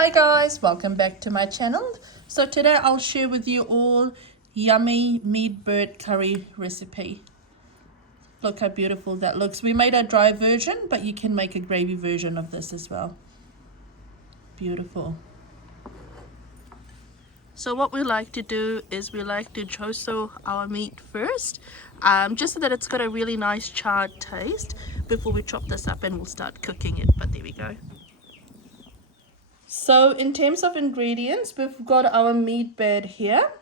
Hi guys, welcome back to my channel. So today I'll share with you all yummy meat bird curry recipe. Look how beautiful that looks. We made a dry version, but you can make a gravy version of this as well. Beautiful. So what we like to do is we like to choso our meat first, just so that it's got a really nice charred taste before we chop this up and we'll start cooking it. But there we go. So in terms of ingredients, we've got our meat bed here.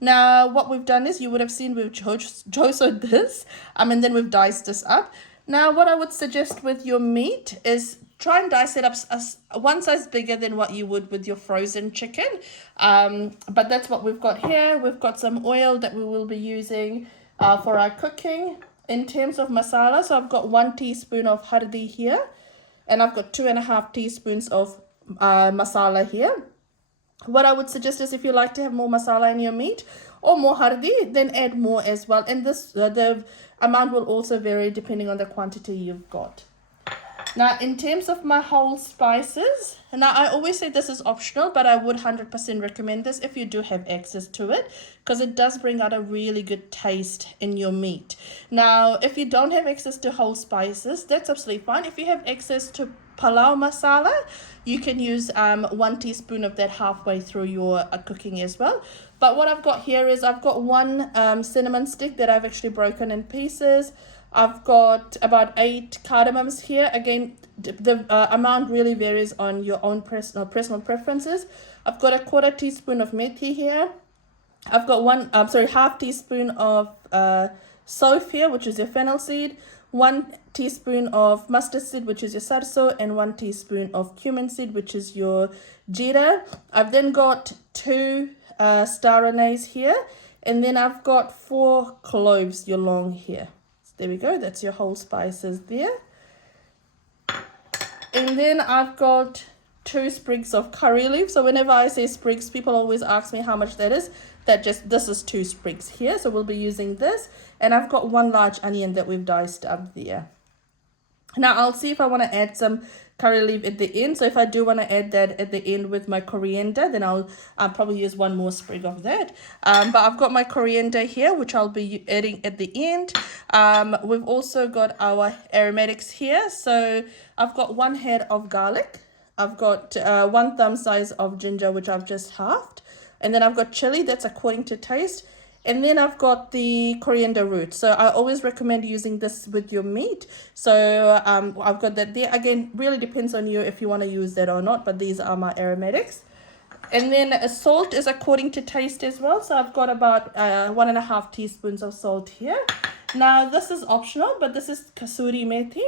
Now what we've done is, you would have seen we've chosoed this, and then we've diced this up. Now what I would suggest with your meat is try and dice it up one size bigger than what you would with your frozen chicken. But that's what we've got here. We've got some oil that we will be using for our cooking. In terms of masala, so I've got 1 teaspoon of hardi here, and I've got 2.5 teaspoons of masala here. What I would suggest is, if you like to have more masala in your meat or more hardi, then add more as well, and this the amount will also vary depending on the quantity you've got. Now in terms of my whole spices, now I always say this is optional, but I would 100% recommend this if you do have access to it, because it does bring out a really good taste in your meat. Now if you don't have access to whole spices, that's absolutely fine. If you have access to palau masala, you can use 1 teaspoon of that halfway through your cooking as well. But what I've got here is, I've got 1 cinnamon stick that I've actually broken in pieces. I've got about 8 cardamoms here. Again, the amount really varies on your own personal preferences. I've got a 1/4 teaspoon of methi here. I've got half teaspoon of sof here, which is your fennel seed, 1 teaspoon of mustard seed, which is your sarso, and 1 teaspoon of cumin seed, which is your jeera. I've then got 2 star anise here, and then I've got 4 cloves yolong here. There we go, that's your whole spices there. And then I've got 2 sprigs of curry leaf. So whenever I say sprigs, people always ask me how much that is. This is 2 sprigs here, so we'll be using this. And I've got 1 large onion that we've diced up there. Now I'll see if I want to add some curry leaf at the end. So if I do want to add that at the end with my coriander, then I'll probably use 1 more sprig of that. But I've got my coriander here, which I'll be adding at the end. We've also got our aromatics here. So I've got 1 head of garlic. I've got 1 thumb size of ginger, which I've just halved. And then I've got chili, that's according to taste. And then I've got the coriander root. So I always recommend using this with your meat. So I've got that there. Again, really depends on you if you want to use that or not. But these are my aromatics. And then salt is according to taste as well. So I've got about 1.5 teaspoons of salt here. Now this is optional, but this is kasuri methi.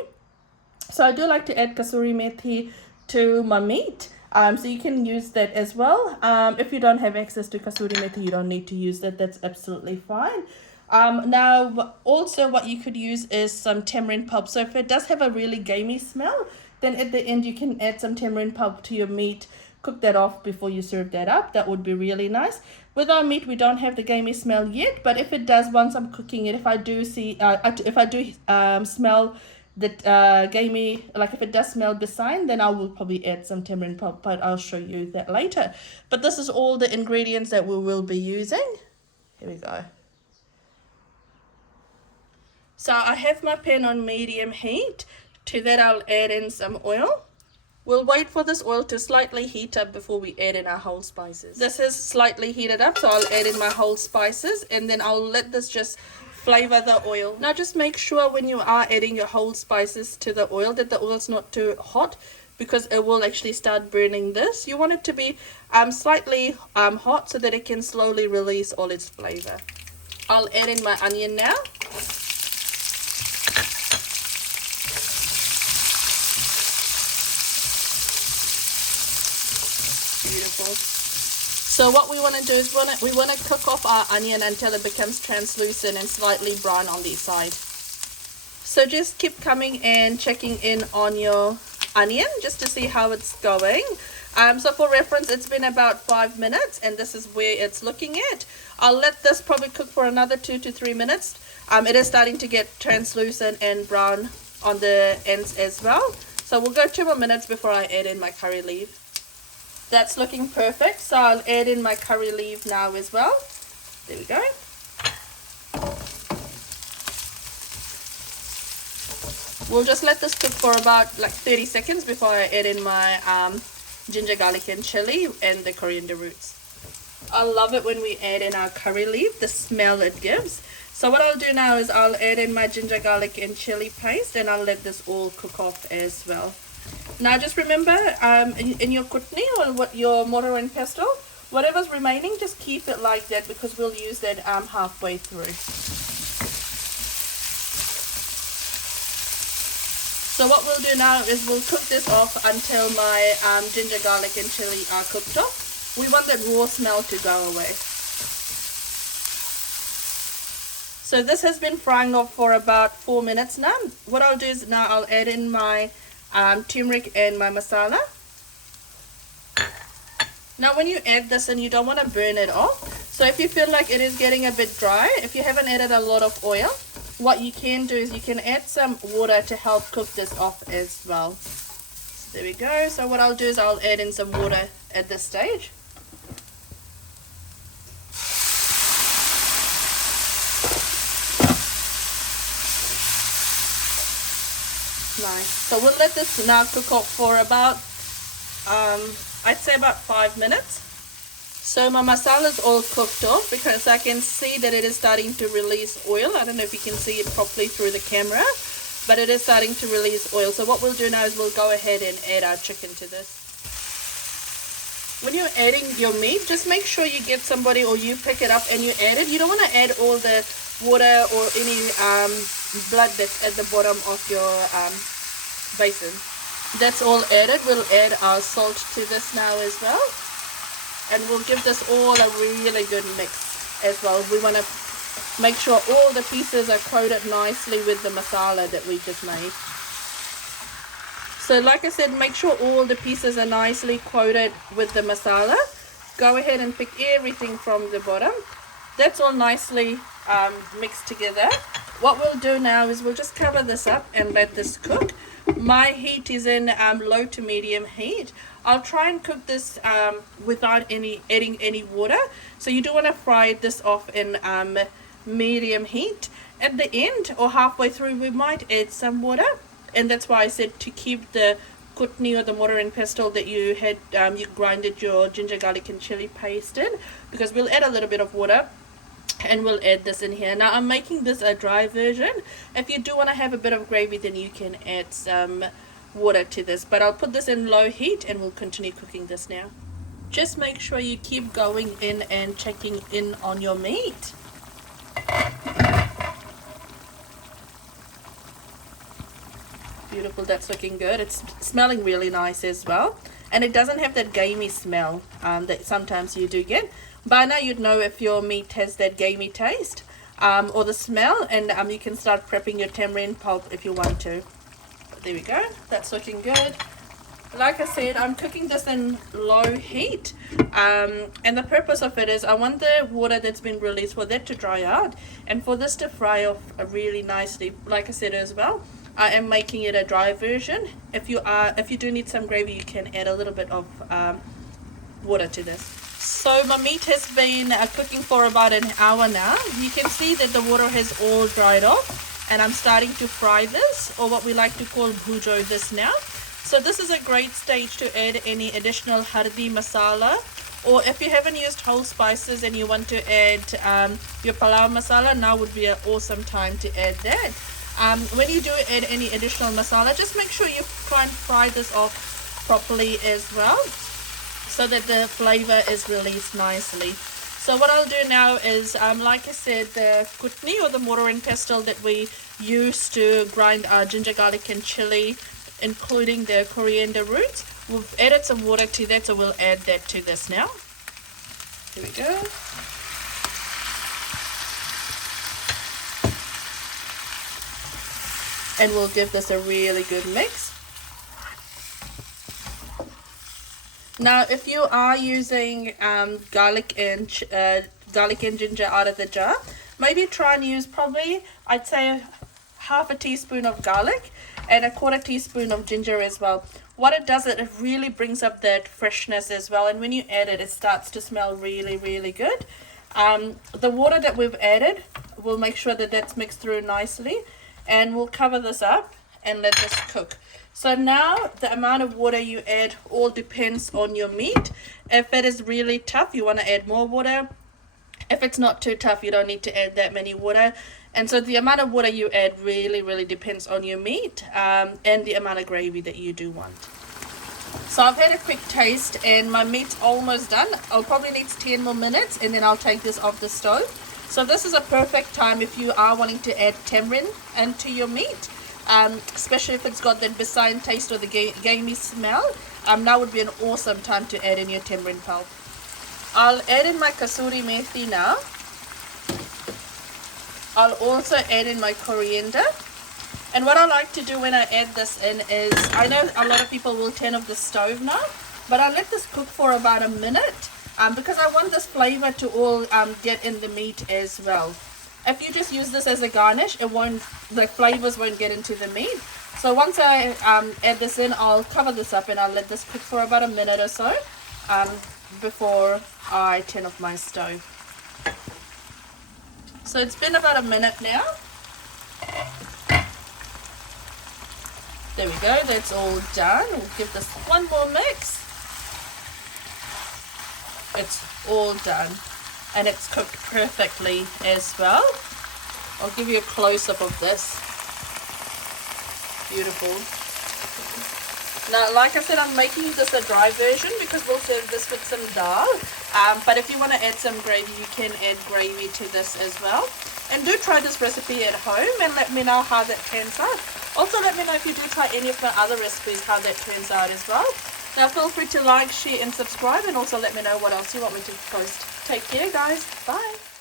So I do like to add kasuri methi to my meat. So you can use that as well. If you don't have access to kasuri methi, you don't need to use that. That's absolutely fine. Now, also what you could use is some tamarind pulp. So if it does have a really gamey smell, then at the end you can add some tamarind pulp to your meat. Cook that off before you serve that up. That would be really nice. With our meat, we don't have the gamey smell yet, but if it does, once I'm cooking it, if I do smell that gamey, like if it does smell beside, then I will probably add some tamarind pulp, but I'll show you that later. But this is all the ingredients that we will be using. Here we go. So I have my pan on medium heat. To that I'll add in some oil. We'll wait for this oil to slightly heat up before we add in our whole spices. This is slightly heated up, so I'll add in my whole spices, and then I'll let this just flavor the oil. Now just make sure when you are adding your whole spices to the oil that the oil's not too hot, because it will actually start burning this. You want it to be slightly hot so that it can slowly release all its flavor. I'll add in my onion now. Beautiful. So what we want to do is we want to cook off our onion until it becomes translucent and slightly brown on the side. So just keep coming and checking in on your onion just to see how it's going. So for reference, it's been about 5 minutes, and this is where it's looking at. I'll let this probably cook for another 2 to 3 minutes. It is starting to get translucent and brown on the ends as well. So we'll go 2 more minutes before I add in my curry leaf. That's looking perfect. So I'll add in my curry leaf now as well. There we go. We'll just let this cook for about like 30 seconds before I add in my ginger, garlic and chili and the coriander roots. I love it when we add in our curry leaf, the smell it gives. So what I'll do now is I'll add in my ginger, garlic and chili paste, and I'll let this all cook off as well. Now just remember, in your kutni or what your mortar and pestle, whatever's remaining, just keep it like that because we'll use that halfway through. So what we'll do now is we'll cook this off until my ginger, garlic and chili are cooked off. We want that raw smell to go away. So this has been frying off for about 4 minutes now. What I'll do is now I'll add in my turmeric and my masala. Now when you add this, and you don't want to burn it off, so if you feel like it is getting a bit dry, if you haven't added a lot of oil, what you can do is you can add some water to help cook this off as well. So there we go. So what I'll do is I'll add in some water at this stage. Nice. So we'll let this now cook off for about I'd say about 5 minutes. So my masala is all cooked off because I can see that it is starting to release oil. I don't know if you can see it properly through the camera, but it is starting to release oil. So what we'll do now is we'll go ahead and add our chicken to this. When you're adding your meat, just make sure you get somebody or you pick it up and you add it. You don't want to add all the water or any blood that's at the bottom of your basin. That's all added. We'll add our salt to this now as well. And we'll give this all a really good mix as well. We want to make sure all the pieces are coated nicely with the masala that we just made. So like I said, make sure all the pieces are nicely coated with the masala. Go ahead and pick everything from the bottom. That's all nicely mixed together. What we'll do now is we'll just cover this up and let this cook. My heat is in low to medium heat. I'll try and cook this without adding any water. So you do want to fry this off in medium heat. At the end or halfway through, we might add some water, and that's why I said to keep the kutni or the mortar and pestle that you had you grinded your ginger, garlic and chili paste in, because we'll add a little bit of water. And we'll add this in here. Now I'm making this a dry version. If you do want to have a bit of gravy, then you can add some water to this, but I'll put this in low heat and we'll continue cooking this now. Just make sure you keep going in and checking in on your meat. Beautiful, that's looking good. It's smelling really nice as well, and it doesn't have that gamey smell that sometimes you do get. By now you'd know if your meat has that gamey taste or the smell, and you can start prepping your tamarind pulp if you want to. There we go, that's looking good. Like I said, I'm cooking this in low heat, and the purpose of it is I want the water that's been released for that to dry out and for this to fry off really nicely. Like I said as well, I am making it a dry version. If you do need some gravy, you can add a little bit of water to this. So my meat has been cooking for about an hour now. You can see that the water has all dried off, and I'm starting to fry this, or what we like to call bhujo this now. So this is a great stage to add any additional hardi masala, or if you haven't used whole spices and you want to add your palau masala, now would be an awesome time to add that. When you do add any additional masala, just make sure you try and fry this off properly as well, so that the flavor is released nicely. So what I'll do now is, like I said, the kutni or the mortar and pestle that we use to grind our ginger, garlic and chili, including the coriander roots, we've added some water to that, so we'll add that to this now. Here we go. And we'll give this a really good mix. Now, if you are using garlic and ginger out of the jar, maybe try and use probably, I'd say, half a teaspoon of garlic and a 1/4 teaspoon of ginger as well. what it does, it really brings up that freshness as well. And when you add it, it starts to smell really, really good. The water that we've added, we'll make sure that that's mixed through nicely. And we'll cover this up and let this cook. So now the amount of water you add all depends on your meat. If it is really tough, you want to add more water. If it's not too tough, you don't need to add that many water. And so the amount of water you add really, really depends on your meat and the amount of gravy that you do want. So I've had a quick taste and my meat's almost done. I'll probably need 10 more minutes and then I'll take this off the stove. So this is a perfect time if you are wanting to add tamarind into your meat, especially if it's got that Visayan taste or the gamey smell. Now would be an awesome time to add in your tamarind pulp. I'll add in my kasuri methi now. I'll also add in my coriander. And what I like to do when I add this in is, I know a lot of people will turn off the stove now, but I let this cook for about a minute because I want this flavor to all get in the meat as well. If you just use this as a garnish, the flavors won't get into the meat. So once I add this in, I'll cover this up and I'll let this cook for about a minute or so before I turn off my stove. So it's been about a minute now. There we go, that's all done. We'll give this one more mix. It's all done and it's cooked perfectly as well. I'll give you a close-up of this. Beautiful. Now, like I said, I'm making this a dry version because we'll serve this with some dal. But if you want to add some gravy, you can add gravy to this as well. And do try this recipe at home and let me know how that turns out. Also, let me know if you do try any of my other recipes, how that turns out as well. Now, feel free to like, share, and subscribe. And also let me know what else you want me to post. Take care, guys. Bye.